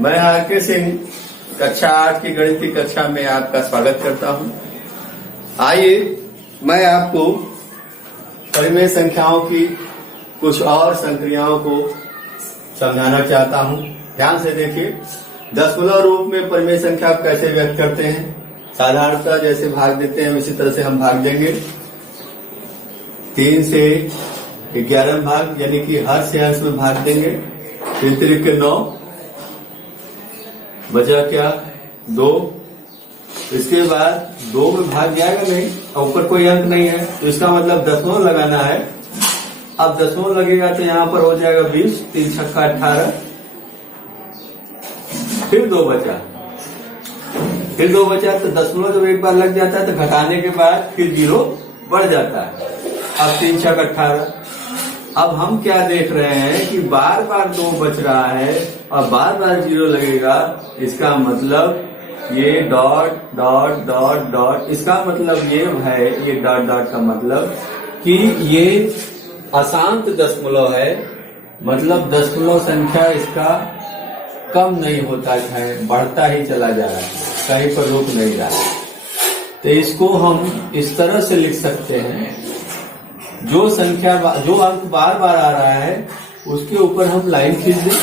मैं आर.के. सिंह कक्षा 8 की गणित की कक्षा में आपका स्वागत करता हूं। आइए मैं आपको परिमेय संख्याओं की कुछ और संक्रियाओं को समझाना चाहता हूं। ध्यान से देखिए, दशमलव रूप में परिमेय संख्या आप कैसे व्यक्त करते हैं। साधारणतः जैसे भाग देते हैं उसी तरह से हम भाग देंगे। 3 से 11 भाग, यानी कि हर से अंश में भाग देंगे। 3 तिरिक 9, बचा क्या 2। इसके बाद 2 में भाग जाएगा नहीं और ऊपर कोई अंक नहीं है, तो इसका मतलब दशमलव लगाना है। अब दशमलव लगेगा तो यहाँ पर हो जाएगा 20, 3 छक्का 18, फिर 2 बचा। तो दशमलव जब एक बार लग जाता है तो घटाने के बाद फिर 0 बढ़ जाता है। अब 3 छक्का 18। अब हम क्या देख रहे हैं कि बार बार 2 बच रहा है और बार बार 0 लगेगा। इसका मतलब ये डॉट डॉट डॉट डॉट, इसका मतलब ये है, ये डॉट डॉट का मतलब कि ये अशांत दशमलव है। मतलब दशमलव संख्या इसका कम नहीं होता है, बढ़ता ही चला जा रहा है, कहीं पर रुक नहीं रहा है। तो इसको हम इस तरह से लिख सकते हैं, जो अंक बार बार आ रहा है उसके ऊपर हम लाइन खींच दें,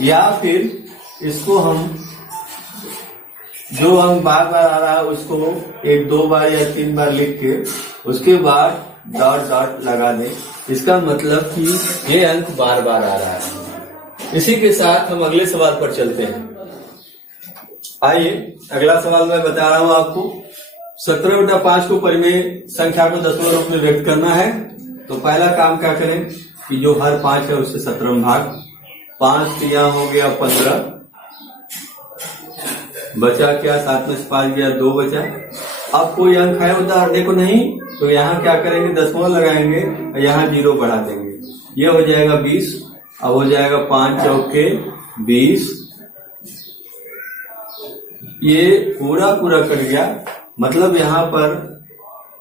या फिर इसको हम जो अंक बार बार आ रहा है उसको 1, 2 बार या 3 बार लिख के उसके बाद डॉट डॉट लगा दें। इसका मतलब कि ये अंक बार बार आ रहा है। इसी के साथ हम अगले सवाल पर चलते हैं। आइए अगला सवाल मैं बता रहा हूं आपको। 17/5 को परिमेय संख्या को दशमलव रूप में व्यक्त करना है। तो पहला काम क्या करें कि जो हर 5 है उससे 17 में भाग। 5 के यहाँ हो गया 15, बचा क्या 7 में से 5 गया 2 बचा। अब कोई अंक है उदाहरण को नहीं, तो यहाँ क्या करेंगे दशमलव लगाएंगे और यहाँ 0 बढ़ा देंगे। ये हो जाएगा 20। अब हो जाएगा 5 चौके 20। ये पूरा कट गया। मतलब यहाँ पर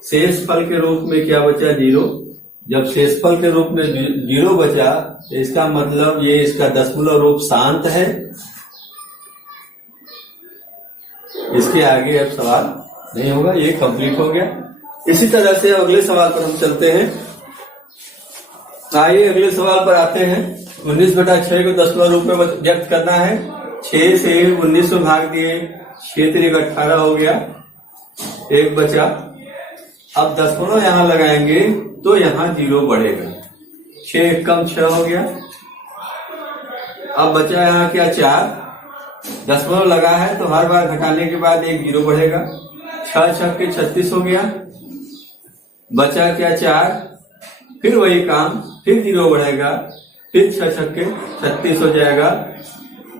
शेषफल के रूप में क्या बचा 0। जब शेषफल के रूप में 0 बचा तो इसका मतलब ये इसका दशमलव रूप शांत है। इसके आगे अब सवाल नहीं होगा, ये कंप्लीट हो गया। इसी तरह से अगले सवाल पर हम चलते हैं। आइए अगले सवाल पर आते हैं। 19/6 को दशमलव रूप में व्यक्त करना है। 6 से 19 में भाग दिए, 6 तिरिक 18 हो गया, 1 बचा। अब दशमलव यहां लगाएंगे तो यहां 0 बढ़ेगा। 6 कम 6 हो गया। अब बचा यहां क्या 4। दशमलव लगा है तो हर बार घटाने के बाद 1 0 बढ़ेगा। 6 छक्के 36 हो गया। बचा क्या 4, फिर वही काम, फिर 0 बढ़ेगा, फिर 6 छक्के 36 हो जाएगा।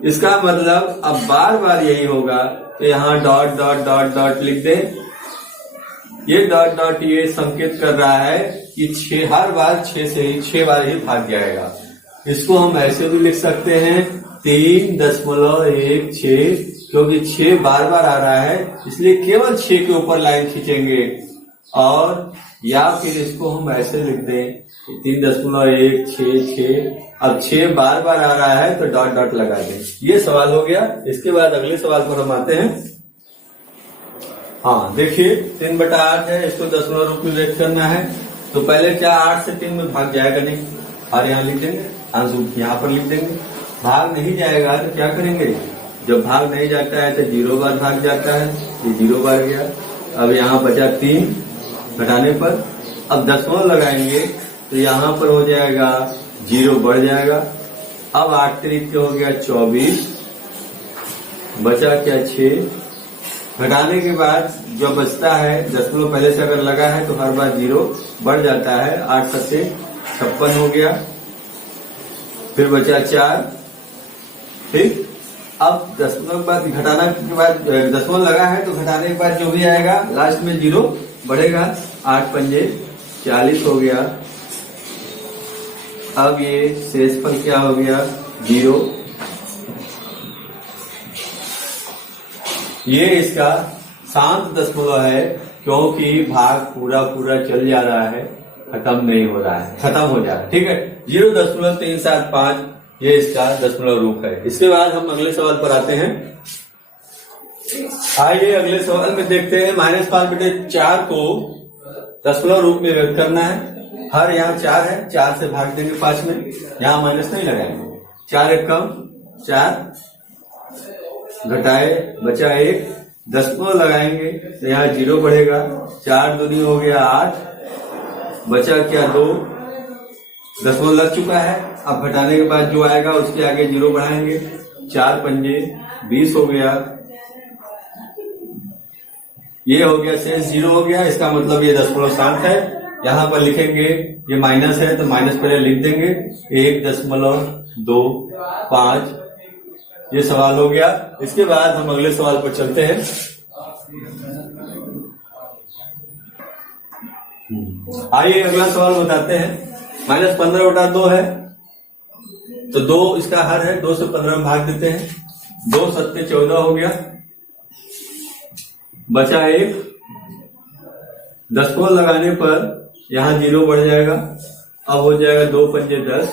इसका मतलब अब बार बार यही होगा, तो यहाँ डॉट डॉट डॉट डॉट लिख दे। ये डॉट डॉट ये संकेत कर रहा है कि 6 हर बार 6 से ही 6 बार ही भाग जाएगा। इसको हम ऐसे भी लिख सकते हैं 3.16, क्योंकि 6 बार बार आ रहा है इसलिए केवल 6 के ऊपर लाइन खींचेंगे। और या फिर इसको हम ऐसे लिख दें 3.16, अब 6 बार बार आ रहा है तो डॉट डॉट लगा दें। ये सवाल हो गया। इसके बाद अगले सवाल पर हम आते हैं। हाँ देखिए, 3/8 है, इसको दशमलव रूप में व्यक्त करना है। तो पहले क्या 8 से 3 में भाग जाएगा नहीं, और यहाँ लिख देंगे, आंसर यहाँ पर लिख देंगे। भाग नहीं जाएगा तो क्या करेंगे, जब भाग नहीं जाता है तो 0 बार भाग जाता है, ये 0 बार गया। अब यहाँ बचा 3 घटाने पर। अब दशमलव लगाएंगे तो यहाँ पर हो जाएगा 0 बढ़ जाएगा। अब 8 तिरिक हो गया 24, बचा क्या 6। घटाने के बाद जो बचता है, दशमलव पहले से अगर लगा है तो हर बार 0 बढ़ जाता है। 8 सत्ते 56 हो गया। फिर बचा 4। फिर अब दशमलव के बाद घटाना के बाद दशमलव लगा है तो घटाने के बाद जो भी आएगा लास्ट में 0 बढ़ेगा। 8 पंजे 40 हो गया। अब ये शेषफल क्या हो गया 0। ये इसका शांत दशमलव है, क्योंकि भाग पूरा चल जा रहा है, खत्म नहीं हो रहा है, खत्म हो जा रहा है। ठीक है, 0.375 ये इसका दशमलव रूप है। इसके बाद हम अगले सवाल पर आते हैं। आइए अगले सवाल में देखते हैं। -5/4 को दशमलव रूप में व्यक्त करना है। हर यहाँ 4 है, 4 से भाग देंगे 5 में, यहाँ माइनस नहीं लगाएंगे। 4 एक कम 4, घटाए बचा 1, दशमलव लगाएंगे तो यहाँ 0 बढ़ेगा। 4 दूनी हो गया 8, बचा क्या 2, दशमलव लग चुका है। अब घटाने के बाद जो आएगा उसके आगे 0 बढ़ाएंगे। 4 पंजे 20 हो गया। ये हो गया शेष 0 हो गया। इसका मतलब ये दशमलव शांत है। यहाँ पर लिखेंगे, ये माइनस है तो माइनस पहले लिख देंगे, 1.25। ये सवाल हो गया। इसके बाद हम अगले सवाल पर चलते हैं। आइए अगला सवाल बताते हैं। -15/2 है तो 2 इसका हर है, 2 से 15 में भाग देते हैं। 2 7 14 हो गया, बचा 1, दशमलव लगाने पर यहाँ 0 बढ़ जाएगा। अब हो जाएगा 2 पंजे 10,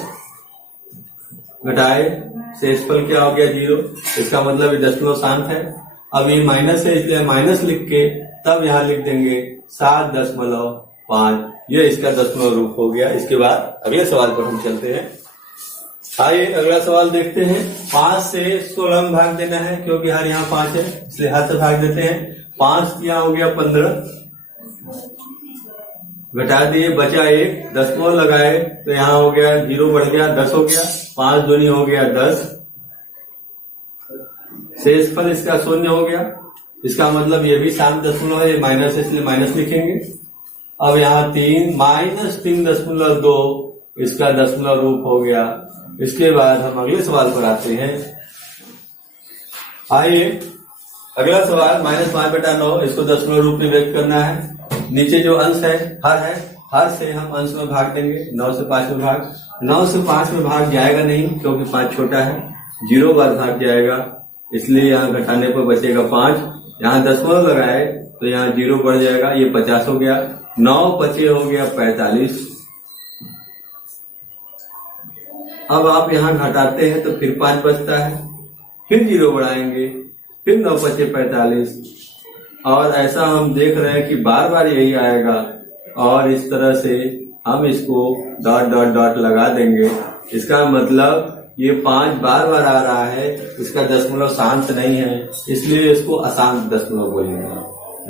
घटाए शेषफल क्या हो गया 0। इसका मतलब ये दशमलव शांत है। अब ये माइनस है इसलिए माइनस लिख के तब यहाँ लिख देंगे 7.5। ये इसका दशमलव रूप हो गया। इसके बाद अगले सवाल पर हम चलते हैं। आइए अगला सवाल देखते हैं। 5 से 16 में भाग देना है, क्योंकि हर यहाँ 5 है इसलिए हाथ से भाग देते हैं। 5 यहाँ हो गया 15, घटा दिए बचा 1, दशमलव लगाए तो यहाँ हो गया 0 बढ़ गया 10 हो गया। 5 दूनी हो गया 10, शेषफल इसका 0 हो गया। इसका मतलब ये भी शांत दशमलव है, माइनस है इसलिए माइनस लिखेंगे। अब यहाँ 3 -3.2 इसका दशमलव रूप हो गया। इसके बाद हम अगले सवाल पर आते हैं। आइए अगला सवाल -5/9, इसको दशमलव रूप में व्यक्त करना है। नीचे जो अंश है, हर से हम अंश में भाग देंगे। 9 से 5 में भाग, 9 से 5 में भाग जाएगा नहीं क्योंकि 5 छोटा है। 0 बार भाग जाएगा, इसलिए यहाँ घटाने पर बचेगा 5। यहाँ दशमलव लगाए तो यहाँ 0 बढ़ जाएगा, ये 50 हो गया। 9 5 हो गया 45। अब आप यहाँ घटाते हैं तो फिर 5 बचता है, फिर 0 बढ़ाएंगे, फिर 9 5 45। और ऐसा हम देख रहे हैं कि बार बार यही आएगा। और इस तरह से हम इसको डॉट डॉट डॉट लगा देंगे। इसका मतलब ये 5 बार बार आ रहा है, इसका दशमलव शांत नहीं है, इसलिए इसको अशांत दशमलव बोलेंगे।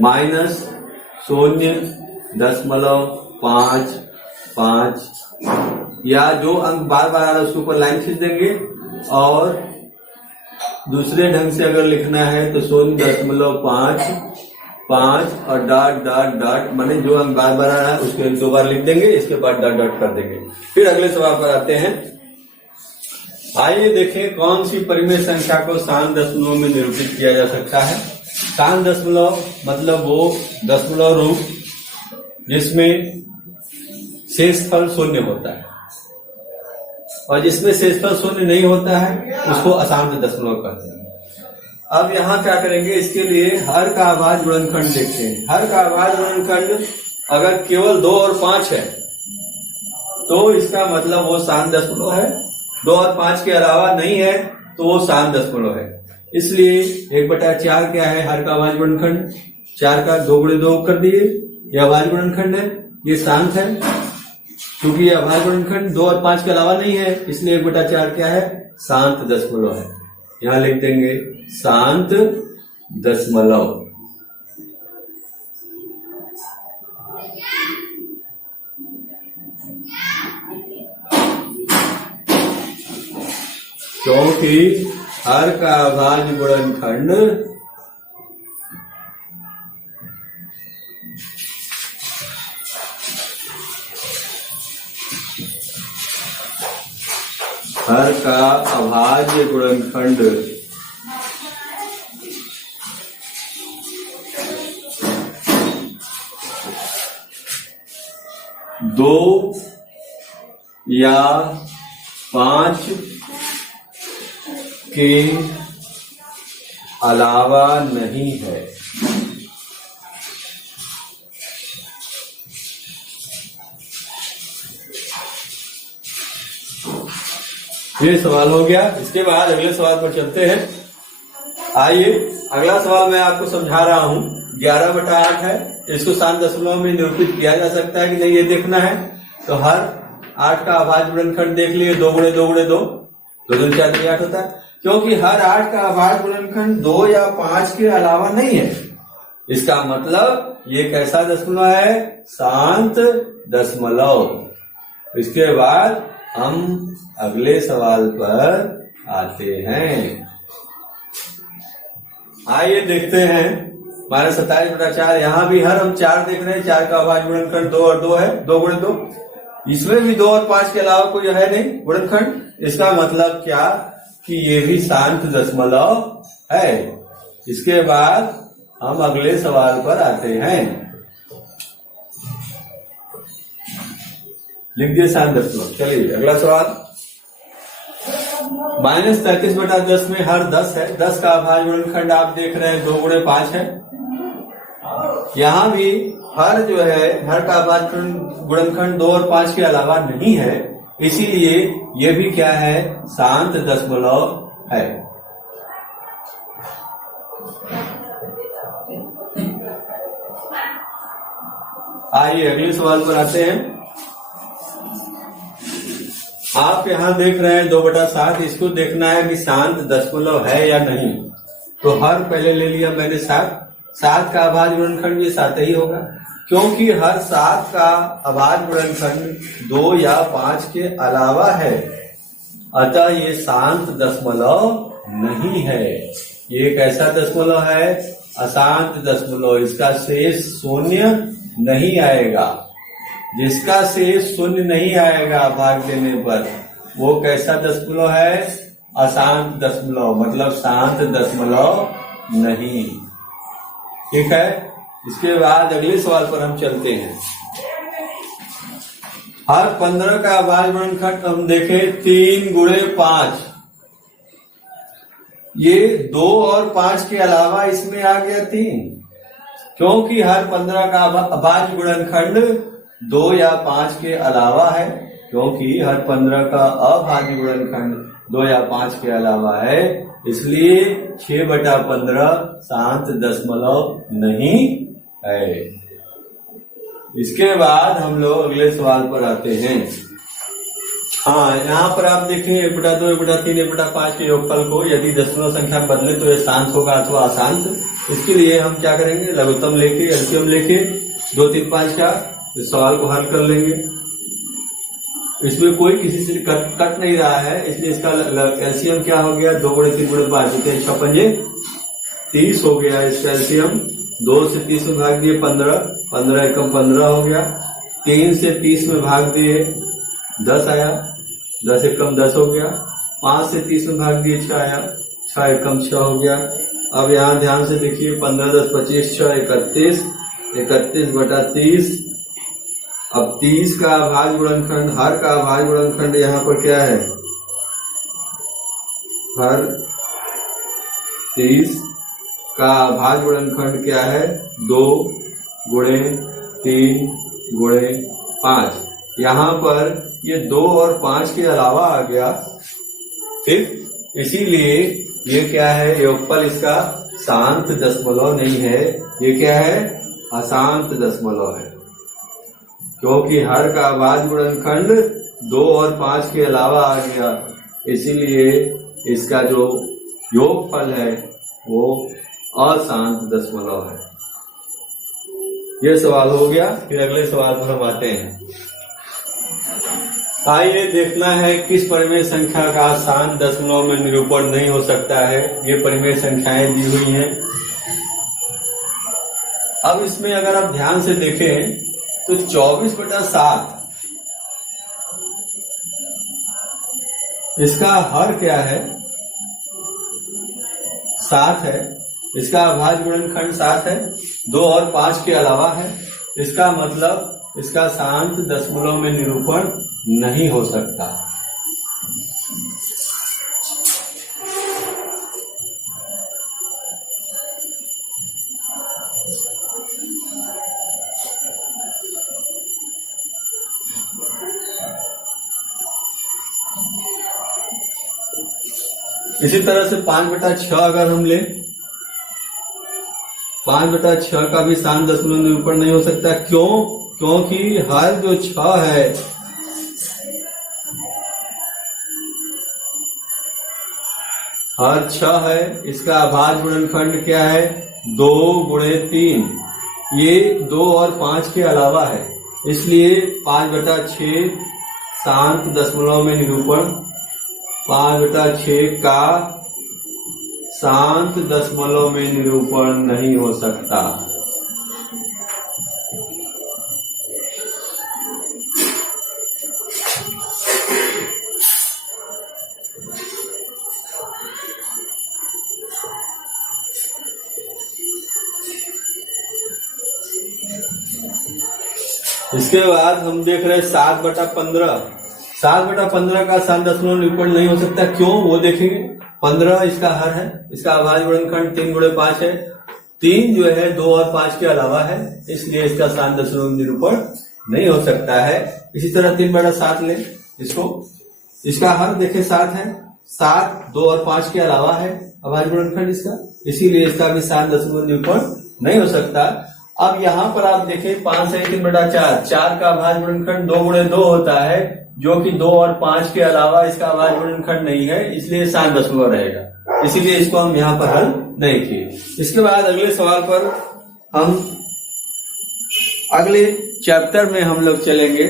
-0.55 या जो अंक बार बार आ रहा है उसके ऊपर लाइन खींच देंगे। और दूसरे ढंग से अगर लिखना है तो 0.55 और डॉट डॉट डॉट, माने जो अंक बार बार आ रहा है उसको 2 बार लिख देंगे, इसके बाद डॉट डॉट कर देंगे। फिर अगले सवाल पर आते हैं। आइए देखें कौन सी परिमेय संख्या को शांत दशमलव में निरूपित किया जा सकता है। शांत दशमलव मतलब वो दशमलव रूप जिसमें शेषफल 0 होता है, और जिसमें शेषफल 0 नहीं होता है उसको अशांत दशमलव कहते हैं। अब यहाँ क्या करेंगे, इसके लिए हर का अभाज्य गुणनखंड देखते हैं। हर का अभाज्य गुणनखंड अगर केवल 2 और 5 है तो इसका मतलब वो शांत दशमलव है। 2 और 5 के अलावा नहीं है तो वो शांत दशमलव है। इसलिए 1/4 क्या है, हर का अभाज्य गुणनखंड। 4 का 2 × 2 कर दिए, यह अभाज्य गुणनखंड है, ये शांत है। क्योंकि ये अभाज्य गुणनखंड 2 और 5 के अलावा नहीं है, इसलिए 1/4 क्या है, शांत दशमलव है। यहां लिख देंगे शांत दशमलव। क्योंकि हर का अभाज्य गुणनखंड हर का अभाज्य गुणनखंड 2 या 5 के अलावा नहीं है। ये सवाल हो गया। इसके बाद अगले सवाल पर चलते हैं। आइए अगला सवाल मैं आपको समझा रहा हूँ। 11/8 है, इसको शांत दशमलव में निरूपित किया जा सकता है कि नहीं, ये देखना है। तो हर 8 का अभाज्य गुणनखंड देख लिए, 2 गुणे 2 गुणे 2, 2 दूनी 4 3 8 होता है। क्योंकि हर 8 का अभाज्य गुणनखंड 2 या 5 के अलावा नहीं है, इसका मतलब ये कैसा दशमलव है, शांत दशमलव। इसके बाद हम अगले सवाल पर आते हैं। आइए देखते हैं। हमारे 27/4, यहाँ भी हर हम 4 देख रहे हैं। 4 का अभाज्य गुणनखंड 2 और 2 है, 2 गुणे 2। इसमें भी 2 और 5 के अलावा कोई है नहीं गुणनखंड। इसका मतलब क्या कि ये भी शांत दशमलव है। इसके बाद हम अगले सवाल पर आते हैं। लिख दिए शांत दशमलव। चलिए अगला सवाल। -33/10 में हर 10 है। 10 का अभाज्य गुणनखंड आप देख रहे हैं 2 गुणे 5 है। यहाँ भी हर जो है, हर का अभाज्य गुणनखंड 2 और 5 के अलावा नहीं है, इसीलिए ये भी क्या है, शांत दशमलव है। आइए अगले सवाल पर आते हैं। आप यहाँ देख रहे हैं 2/7, इसको देखना है कि शांत दशमलव है या नहीं। तो हर पहले ले लिया मैंने 7। 7 का अभाज्य गुणनखंड ये 7 ही होगा, क्योंकि हर 7 का अभाज्य गुणनखंड 2 या 5 के अलावा है, अतः ये शांत दशमलव नहीं है। ये कैसा दशमलव है, अशांत दशमलव। इसका शेष शून्य नहीं आएगा। जिसका शेष शून्य नहीं आएगा भाग देने पर, वो कैसा दशमलव है, अशांत दशमलव, मतलब शांत दशमलव नहीं। ठीक है। इसके बाद अगले सवाल पर हम चलते हैं। हर 15 का अभाज्य गुणनखंड हम देखें 3 गुणे 5। ये 2 और 5 के अलावा इसमें आ गया 3, क्योंकि हर 15 का अभाज्य गुणनखंड 2 या 5 के अलावा है, क्योंकि हर 15 का अभाज्य गुणनखंड 2 या 5 के अलावा है, इसलिए 6/15 शांत दशमलव नहीं है। इसके बाद हम लोग अगले सवाल पर आते हैं। हाँ, यहाँ पर आप देखें 1/2, 1/3, 1/5 के योगफल को यदि दशमलव संख्या बदले तो यह शांत होगा अथवा अशांत। इसके लिए हम क्या करेंगे, लघुत्तम लेके, एलसीएम लेके 2, 3, 5 का इस सवाल को हल कर लेंगे। इसमें कोई किसी से कट नहीं रहा है, इसलिए इसका एलसीएम क्या हो गया, 2 गुणे 3 गुणे 5, 6 पंजे 30 हो गया। इसका एलसीएम 2 से 30 में भाग दिए 15, 15 एकम 15 हो गया। 3 से 30 में भाग दिए 10 आया, 10 एकम 10 हो गया। 5 से 30 में भाग दिए 6 आया, 6 एकम 6 हो गया। अब यहाँ ध्यान से देखिए, 15, 10, 25, 6, 31, 31/30। अब 30 का अभाज्य गुणनखंड, हर का अभाज्य गुणनखंड यहाँ पर क्या है, हर 30 का अभाज्य गुणनखंड क्या है, 2 गुणे 3 गुणे 5। यहाँ पर ये 2 और 5 के अलावा आ गया, ठीक। इसीलिए ये क्या है, योगफल इसका शांत दशमलव नहीं है, ये क्या है, अशांत दशमलव है। क्योंकि हर का अभाज्य गुणनखंड 2 और 5 के अलावा आ गया, इसीलिए इसका जो योगफल है वो अशांत दशमलव है। यह सवाल हो गया। फिर अगले सवाल पर हम आते हैं। आइए देखना है किस परिमेय संख्या का शांत दशमलव में निरूपण नहीं हो सकता है। ये परिमेय संख्याएं दी हुई हैं। अब इसमें अगर आप ध्यान से देखें तो 24/7 इसका हर क्या है, 7 है। इसका अभाज्य गुणनखंड 7 है, 2 और 5 के अलावा है। इसका मतलब इसका शांत दशमलव में निरूपण नहीं हो सकता। इसी तरह से 5/6 अगर हम लें, 5/6 का भी स्थान दशमलव निरूपण नहीं हो सकता। क्यों? क्योंकि हर जो 6 है, हर 6 है, इसका अभाज्य गुणनखंड क्या है? 2 × 3। ये 2 और 5 के अलावा है, इसलिए 5/6 शांत दशमलव में निरूपण, 5/6 का शांत दशमलव में निरूपण नहीं हो सकता। इसके बाद हम देख रहे हैं 7/15। 7/15 का शांत दशमलव निरूपण नहीं हो सकता। क्यों? वो देखेंगे। 15 इसका हर है, इसका अभाज्य गुणनखंड 3 × 5 है। 3 जो है 2 और 5 के अलावा है, इसलिए इसका शांत दशमलव निरूपण नहीं हो सकता है। इसी तरह 3/7 ले इसको, इसका हर देखे 7 है, 7 2 और 5 के अलावा है अभाज्य गुणनखंड इसका, इसीलिए इसका भी शांत दशमलव निरूपण नहीं हो सकता। अब यहाँ पर आप देखें 5 है 3/4, 4 का अभाज्य गुणनखंड 2 × 2 होता है, जो कि 2 और 5 के अलावा इसका अभाज्य गुणनखंड नहीं है, इसलिए शांत दशमलव रहेगा। इसीलिए इसको हम यहाँ पर हल नहीं किए। इसके बाद अगले सवाल पर हम अगले चैप्टर में हम लोग चलेंगे।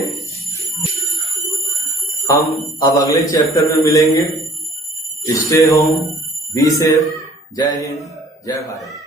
हम अब अगले चैप्टर में मिलेंगे। Stay home, be safe. जय हिंद, जय भारत।